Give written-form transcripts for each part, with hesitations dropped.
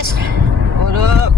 guys. What up?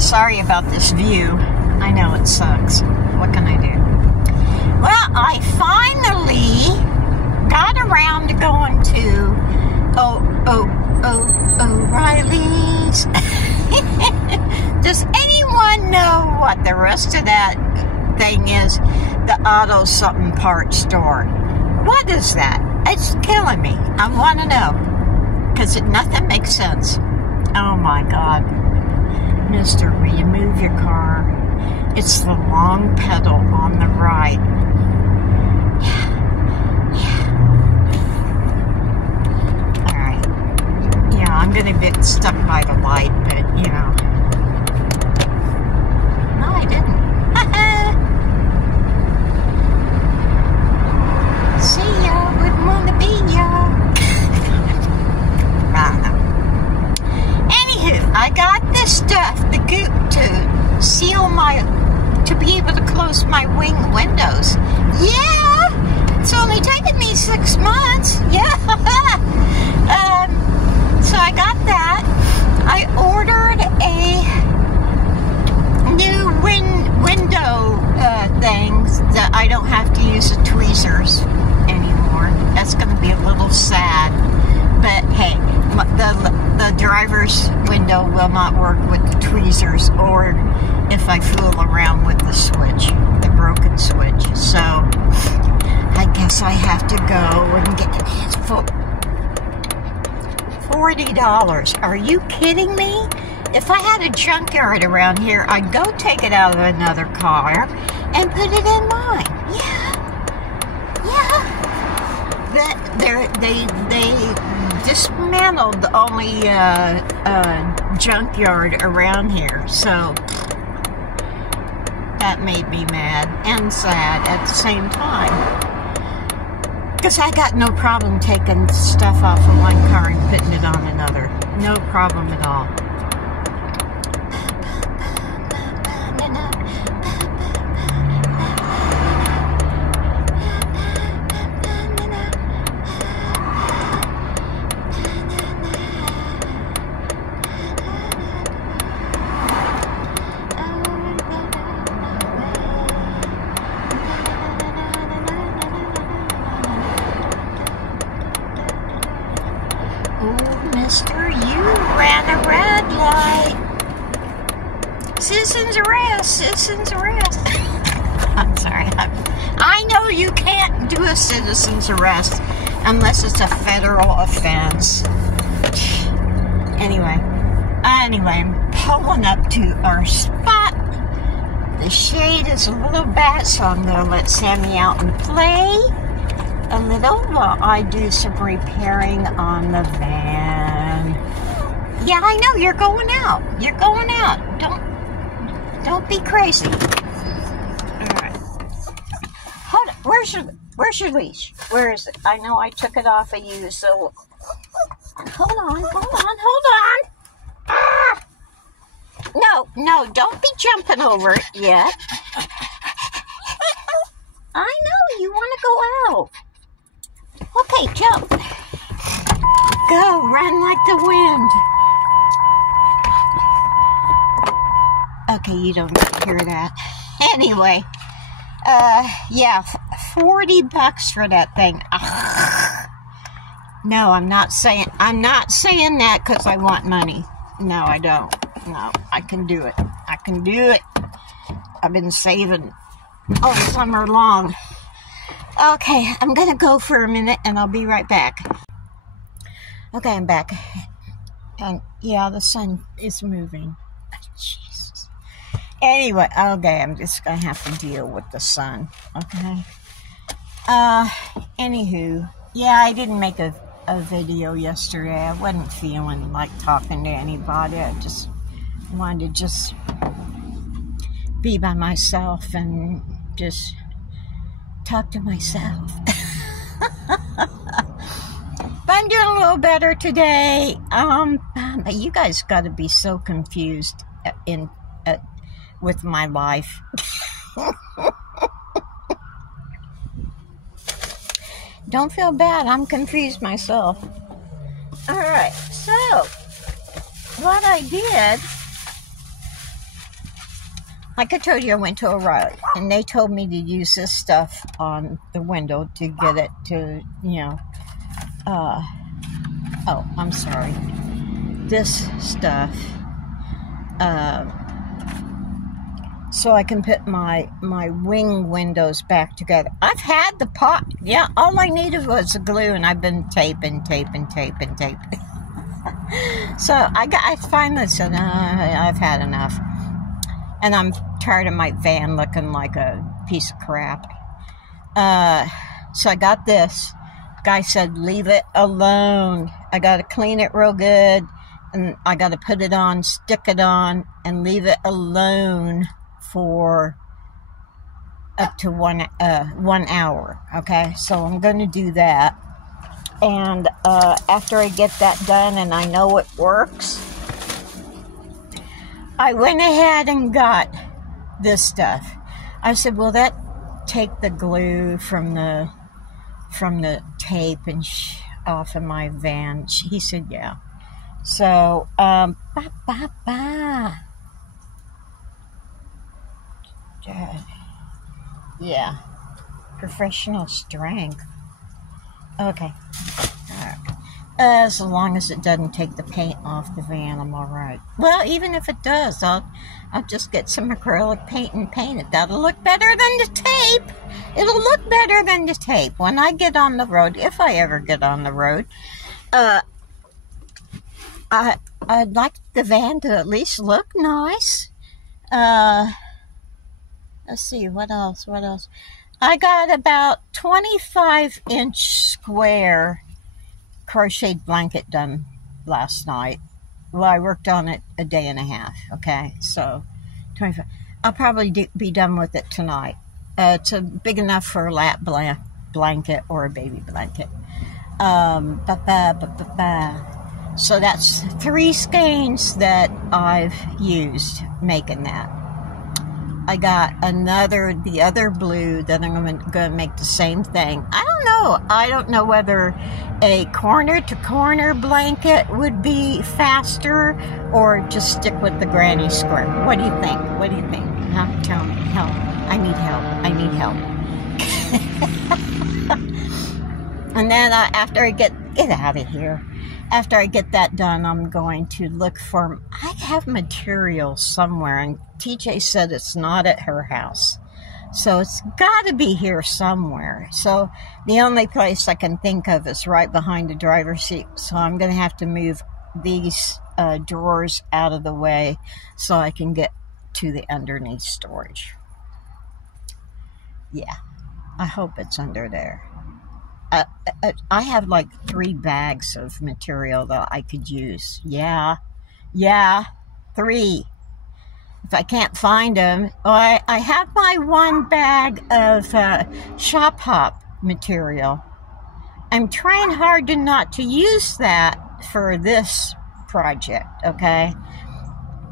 Sorry about this view. I know it sucks. What can I do? Well, I finally got around to going to O'Reilly's. Does anyone know what the rest of that thing is? The auto something parts store. What is that? It's killing me. I want to know. Because nothing makes sense. Oh my God. Mister, will you move your car? It's the long pedal on the right. Yeah. Alright. Yeah, I'm going to get stuck by the light, but, you know. No, I didn't. See ya. Wouldn't want to be ya. Anywho, I got this stuff, the goop to seal to be able to close my wing windows. Yeah, it's only taken me 6 months. Yeah. So I got that. I ordered a new window thing that I don't have to use the tweezers anymore. That's going to be a little sad. But hey, the driver's window will not work with the tweezers or if I fool around with the switch, the broken switch. So I guess I have to go and get it for $40. Are you kidding me? If I had a junkyard around here, I'd go take it out of another car and put it in mine. Yeah. They dismantled the only junkyard around here, so that made me mad and sad at the same time. Because I got no problem taking stuff off of one car and putting it on another. No problem at all. Mister, you ran a red light. Citizens arrest, citizens arrest. I'm sorry. I know you can't do a citizen's arrest unless it's a federal offense. Anyway, I'm pulling up to our spot. The shade is a little bad, so I'm going to let Sammy out and play a little while I do some repairing on the van. Yeah, I know, you're going out. You're going out. Don't be crazy. Alright. Hold on. Where's your leash? Where is it? I know I took it off of you, so hold on. Ah! No, don't be jumping over it yet. I know, you want to go out. Okay, jump. Go, run like the wind. Okay, you don't hear that. Anyway, yeah, $40 for that thing. Ugh. No, I'm not saying that because I want money. No, I don't. No, I can do it. I've been saving all summer long. Okay, I'm gonna go for a minute and I'll be right back. Okay, I'm back. And yeah, the sun is moving. Jesus. Anyway, okay, I'm just gonna have to deal with the sun. Okay. Anywho, yeah, I didn't make a video yesterday. I wasn't feeling like talking to anybody. I just wanted to just be by myself and just talk to myself. But I'm doing a little better today. But you guys got to be so confused with my life. Don't feel bad. I'm confused myself. All right, so what I did, like I told you, I went to a road, and they told me to use this stuff on the window to get it to, oh, I'm sorry, this stuff, so I can put my wing windows back together. I've had the pot, yeah, all I needed was a glue, and I've been taping. So I finally said, I've had enough. And I'm tired of my van looking like a piece of crap. So I got this. Guy said, leave it alone. I got to clean it real good. And I got to put it on, stick it on, and leave it alone for up to one hour. Okay, so I'm going to do that. And after I get that done and I know it works, I went ahead and got this stuff. I said, will that take the glue from the tape and off of my van? He said, yeah. So, yeah, professional strength. Okay. All right. As long as it doesn't take the paint off the van, I'm all right. Well, even if it does, I'll just get some acrylic paint and paint it. That'll look better than the tape. It'll look better than the tape when I get on the road, if I ever get on the road. I'd like the van to at least look nice. Let's see, what else? I got about 25-inch square crocheted blanket done last night. Well, I worked on it a day and a half. Okay, so 25. I'll probably be done with it tonight. It's big enough for a lap blanket or a baby blanket. So that's 3 skeins that I've used making that. I got the other blue that I'm going to make the same thing. I don't know whether a corner-to-corner blanket would be faster or just stick with the granny square. What do you think? Huh? Tell me. Help. I need help. And then after I get out of here. After I get that done, I'm going to look for, I have material somewhere, and TJ said it's not at her house. So it's got to be here somewhere. So the only place I can think of is right behind the driver's seat. So I'm going to have to move these drawers out of the way so I can get to the underneath storage. Yeah, I hope it's under there. I have like 3 bags of material that I could use. Yeah, 3. If I can't find them, I have my 1 bag of shop hop material. I'm trying hard not to use that for this project, okay?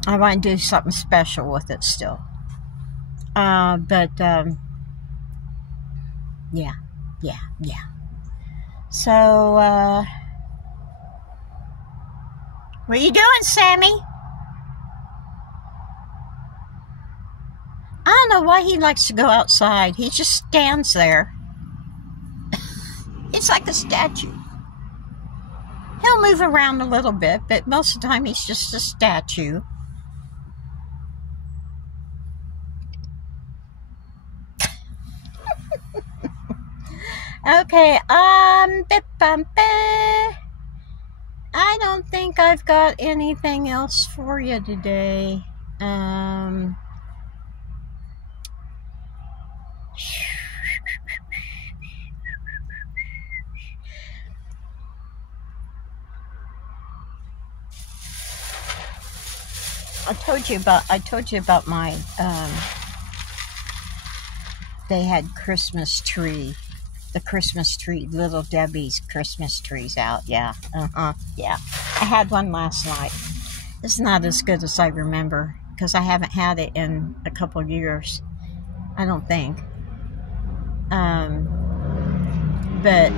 I want to do something special with it still. Yeah. So, what are you doing, Sammy? I don't know why he likes to go outside. He just stands there. It's like a statue. He'll move around a little bit, but most of the time he's just a statue. Okay, I don't think I've got anything else for you today. I told you about my they had Christmas tree. The Christmas tree, Little Debbie's Christmas trees out. Yeah. Yeah. I had one last night. It's not as good as I remember because I haven't had it in a couple of years. I don't think. But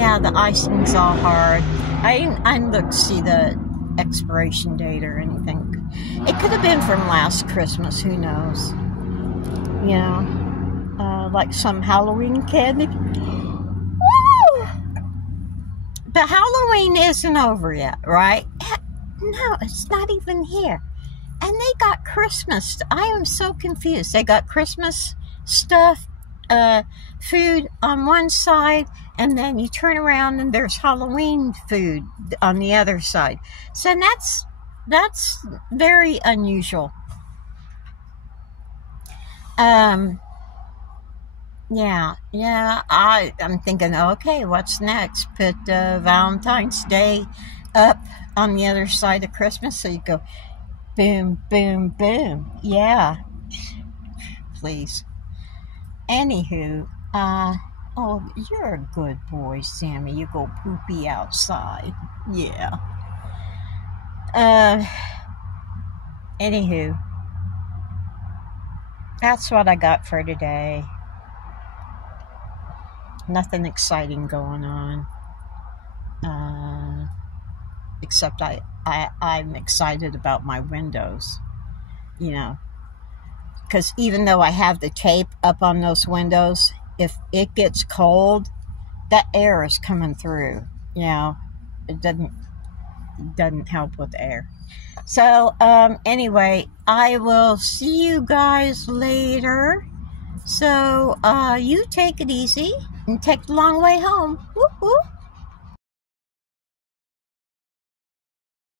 Yeah, the icing's all hard. I didn't look to see the expiration date or anything. It could have been from last Christmas. Who knows? You know, like some Halloween candy. Woo! But Halloween isn't over yet, right? No, it's not even here. And they got Christmas. I am so confused. They got Christmas stuff, food on one side, and then you turn around and there's Halloween food on the other side. So that's very unusual. Yeah. I'm thinking, okay, what's next? Put Valentine's Day up on the other side of Christmas, so you go boom, boom, boom. Yeah, please. Anywho, oh, you're a good boy, Sammy. You go poopy outside. Yeah. Anywho, that's what I got for today. Nothing exciting going on. Except I'm excited about my windows. You know, because even though I have the tape up on those windows, if it gets cold, that air is coming through. You know, it doesn't help with the air. So anyway, I will see you guys later. So you take it easy and take the long way home. Woo-hoo.